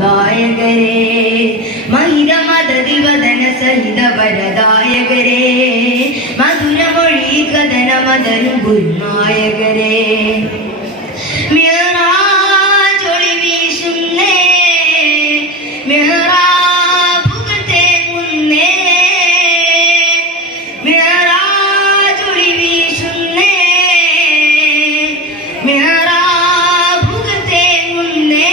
നായകരേ മഹിത മദദിവദന സഹിത വരദായകരേ മധുരമൊഴി കഥന മദനു ഗുരുനായകരേ മിറാജൊളി വീശുന്നേ മിറാബുകത്തെ മുന്നേ മിറാജൊളി വീശുന്നേ മിറാബുകത്തെ മുന്നേ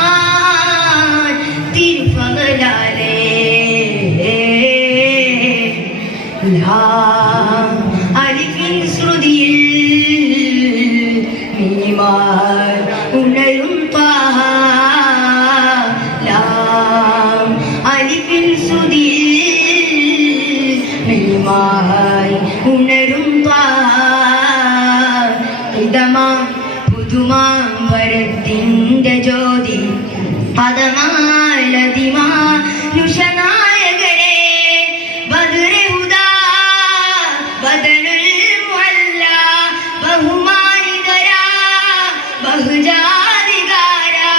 റഹ്മാൻ തിരുഫളാലേ അലിഫിൻ ശ്രുതിയിൽ മീമാൻ ഉണരും ത്വാഹ അലിഫിൻ ശ്രുതിയിൽ മീമാൻ ഉണരും ത്വാഹ പുതുമാം വരത്തിൻ്റെ ജ്യോതി പദമാലതിമാനുഷനായകരേ ബദറെ ഹുദാ ബദനുൽ മുഅല്ല ബഹുമാനിതരാ ബഹുജാതികാരാ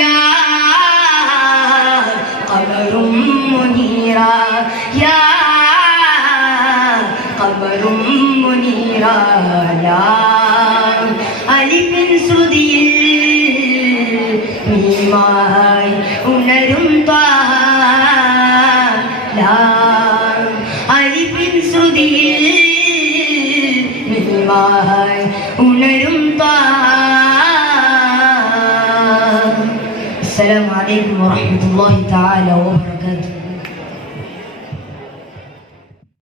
യാ ഖമറും മുനീറാ യാ ഖമറും മുനീറാ ലാ അലിഫിൻ ശ്രുതിയിൽ മീമായി ഉണരും ത്വാഹ അലിഫിൻ ശ്രുതിയിൽ മീമായി ഉണരും ത്വാഹ. അസ്സലാമു അലൈക്കും വറഹ്മത്തുള്ളാഹി തആല വബറകാതുഹു.